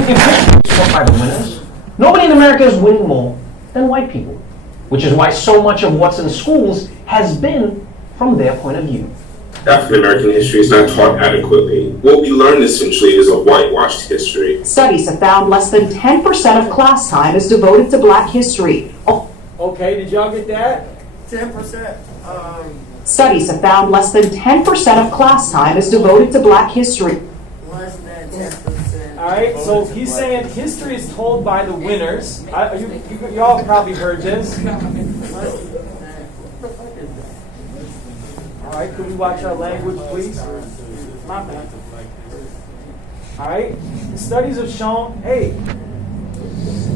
And if history is taught by the winners, nobody in America is winning more than white people, which is why so much of what's in schools has been from their point of view. African American history is not taught adequately. What we learn essentially is a whitewashed history. Studies have found less than 10% of class time is devoted to Black history. Okay, did y'all get that? 10%. Studies have found less than 10% of class time is devoted to Black history. Less than 10%. All right, so he's saying history is told by the winners. Y'all probably heard this. All right, could we watch our language, please? My bad. All right, studies have shown, hey,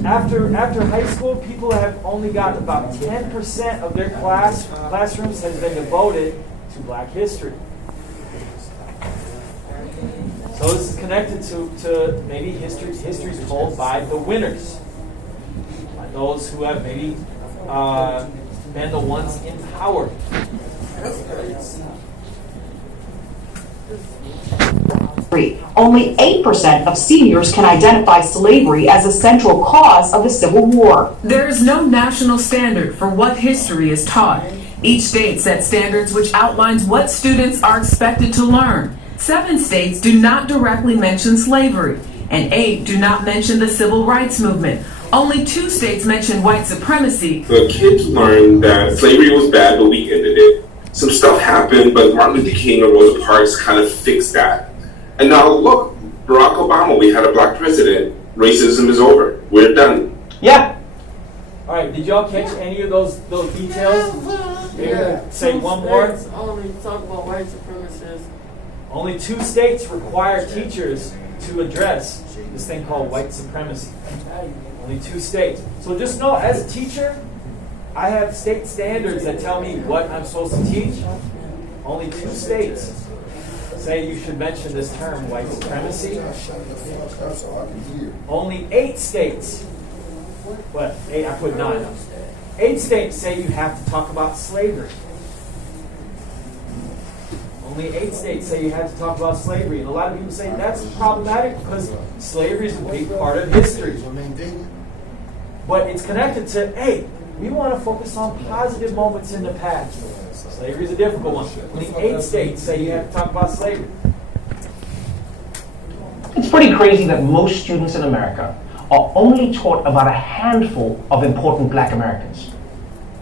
after high school, people have only got about 10% of their classrooms has been devoted to Black history. So this is connected to maybe history is told by the winners, by those who have maybe been the ones in power. Only 8% of seniors can identify slavery as a central cause of the Civil War. There is no national standard for what history is taught. Each state sets standards which outlines what students are expected to learn. 7 states do not directly mention slavery, and 8 do not mention the Civil Rights Movement. Only 2 states mention white supremacy. The kids learned that slavery was bad, but we ended it. Some stuff happened, but Martin Luther King and Rosa Parks kind of fixed that. And now look, Barack Obama, we had a Black president. Racism is over. We're done. Yeah. All right, did y'all catch any of those details? Maybe say one more. Only talk about white supremacists. Only 2 states require teachers to address this thing called white supremacy. Only 2 states. So just know, as a teacher, I have state standards that tell me what I'm supposed to teach. Only 2 states say you should mention this term, white supremacy. Only 8 states, what, 8, I put 9. 8 states say you have to talk about slavery. Only 8 states say you have to talk about slavery. And a lot of people say that's problematic because slavery is a big part of history. But it's connected to, hey, we want to focus on positive moments in the past. Slavery is a difficult one. Only 8 states say you have to talk about slavery. It's pretty crazy that most students in America are only taught about a handful of important Black Americans.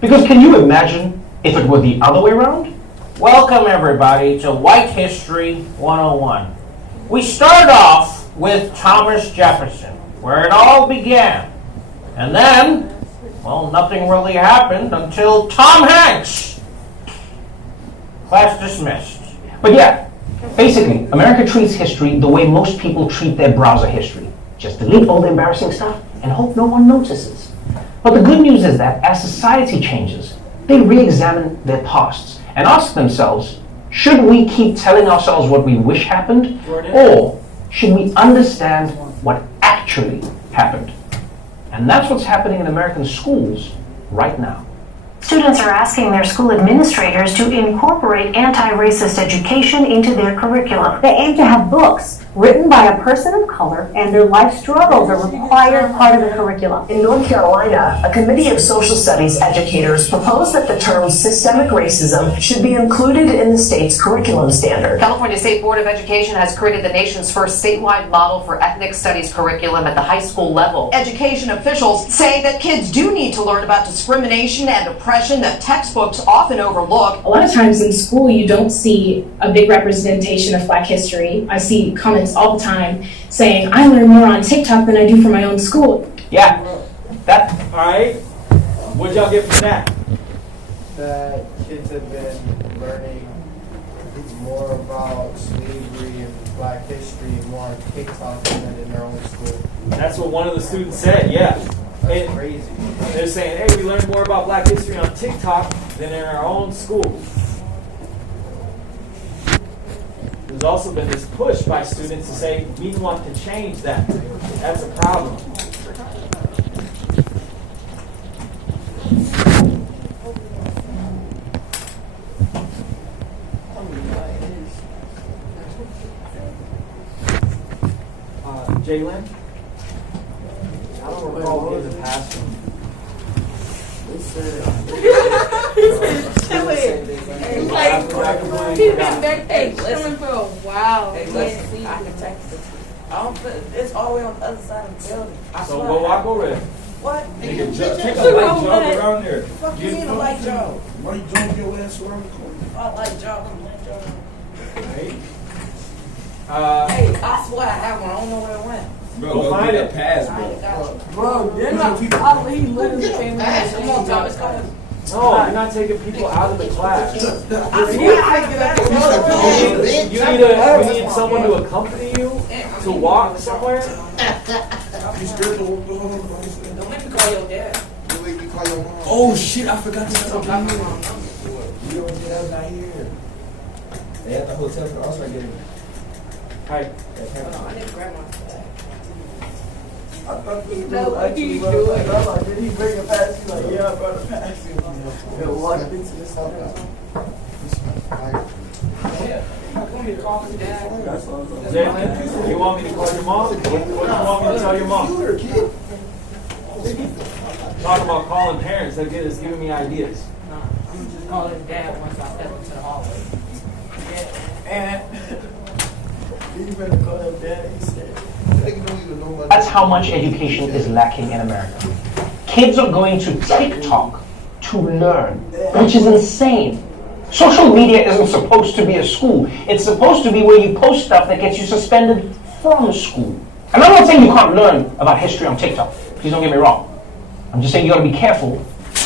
Because can you imagine if it were the other way around? Welcome everybody to White History 101. We start off with Thomas Jefferson, where it all began. And then, well, nothing really happened until Tom Hanks. Class dismissed. But yeah, basically, America treats history the way most people treat their browser history. Just delete all the embarrassing stuff and hope no one notices. But the good news is that as society changes, they re-examine their pasts and ask themselves, should we keep telling ourselves what we wish happened, or should we understand what actually happened? And that's what's happening in American schools right now. Students are asking their school administrators to incorporate anti-racist education into their curriculum. They aim to have books written by a person of color and their life struggles are required part of the curriculum. In North Carolina, a committee of social studies educators proposed that the term systemic racism should be included in the state's curriculum standard. California State Board of Education has created the nation's first statewide model for ethnic studies curriculum at the high school level. Education officials say that kids do need to learn about discrimination and oppression that textbooks often overlook. A lot of times in school, you don't see a big representation of Black history. I see comments all the time saying, I learn more on TikTok than I do from my own school. Yeah, that. All right, what'd y'all get from that? That kids have been learning more about slavery and Black history more on TikTok than in their own school. That's what one of the students said, yeah. That's crazy. They're saying, hey, we learned more about Black history on TikTok than in our own school. There's also been this push by students to say, we want to change that. That's a problem. Jalen? I don't recall being in the past one. Hey, listen for a while. Hey, listen, I can text it. It's all the way on the other side of the building. So go walk over there. What? Take a light jog around there. Fuck you mean a light jog? Why you jogging your ass around the corner? I like jogging, Right? Hey, I swear I have one. I don't know where it went. Go find it. Pass, I ain't got you. bro. You're not. He literally came in and said, come on, Thomas, come on. No, you're not taking people out of the class. I swear I get up. You need someone to accompany you to walk somewhere. You scared to walk the whole Don't make me call your dad. Oh shit, I forgot to tell Don't you. call my mom. You don't get out not here. They at the hotel for us right there. Hi. Hold on, I need to grab my flag. I thought this No, dude what actually you was doing? like, I'm like, did he bring it past? He's like, yeah, I brought it past you. And walked into this house. You want me to call my dad? That's what I was like. Zay, you want me to call your mom? What do you want me to tell your mom? Computer, kid. Talking about calling parents, that is giving me ideas. Nah, I'm gonna just call his dad once I step into the hallway. And you better call him dad. He said, "They don't even know my That's how much education is lacking in America. Kids are going to TikTok to learn, which is insane. Social media isn't supposed to be a school. It's supposed to be where you post stuff that gets you suspended from school. And I'm not saying you can't learn about history on TikTok. Please don't get me wrong. I'm just saying you gotta be careful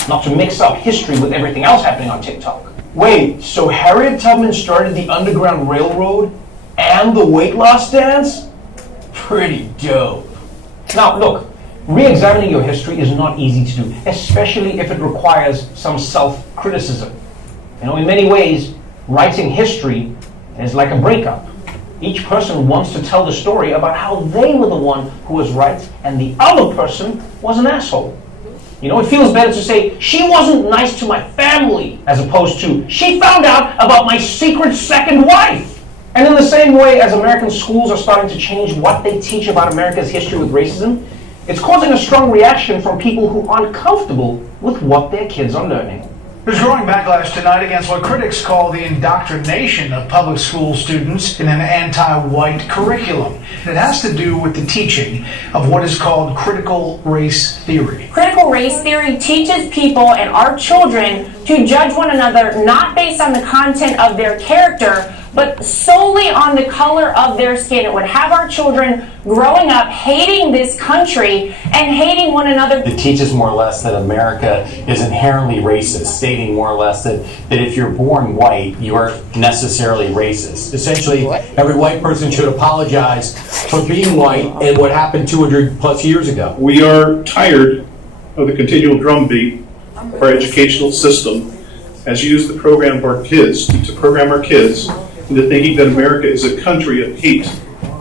not to mix up history with everything else happening on TikTok. Wait, so Harriet Tubman started the Underground Railroad and the weight loss dance? Pretty dope. Now, look, re-examining your history is not easy to do, especially if it requires some self-criticism. You know, in many ways, writing history is like a breakup. Each person wants to tell the story about how they were the one who was right and the other person was an asshole. You know, it feels better to say, she wasn't nice to my family, as opposed to, she found out about my secret second wife. And in the same way as American schools are starting to change what they teach about America's history with racism, it's causing a strong reaction from people who aren't comfortable with what their kids are learning. There's growing backlash tonight against what critics call the indoctrination of public school students in an anti-white curriculum. It has to do with the teaching of what is called critical race theory. Critical race theory teaches people and our children to judge one another not based on the content of their character, but solely on the color of their skin. It would have our children growing up hating this country and hating one another. It teaches more or less that America is inherently racist, stating more or less that if you're born white, you are necessarily racist. Essentially, every white person should apologize for being white and what happened 200 plus years ago. We are tired of the continual drumbeat of our educational system as used to program our kids into thinking that America is a country of hate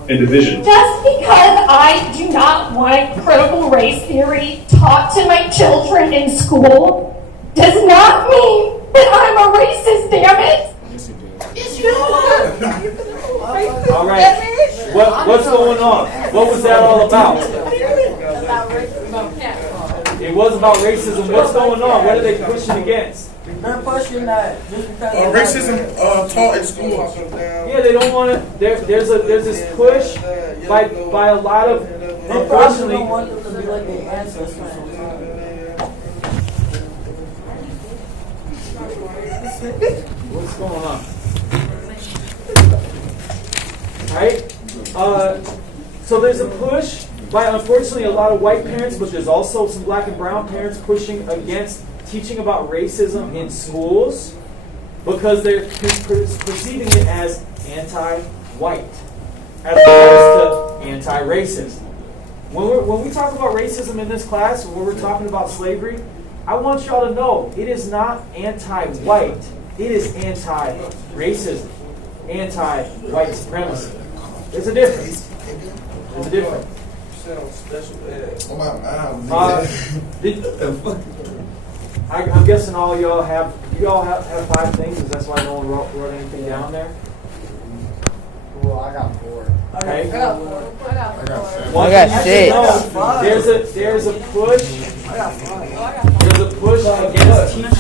and division. Just because I do not want critical race theory taught to my children in school does not mean that I'm a racist, damn it! Yes, you are. All right. What's going on? What was that all about? It was about racism. What's going on? What are they pushing against? They're pushing that just because racism taught in schools. Yeah, they don't want to. There's this push by a lot of. they probably don't want them to be like their ancestors. What's going on? Right? So there's a push by, unfortunately, a lot of white parents, but there's also some black and brown parents pushing against teaching about racism in schools because they're perceiving it as anti-white as opposed to anti-racist. When we talk about racism in this class, when we're talking about slavery, I want y'all to know it is not anti-white. It is anti-racism, anti-white supremacy. There's a difference. There's a difference. I'm guessing all y'all have. You all have 5 things, because that's why no one wrote anything down there. Well, I got 4. Okay. I got 4. One got thing you shit. should know, there's a push against teaching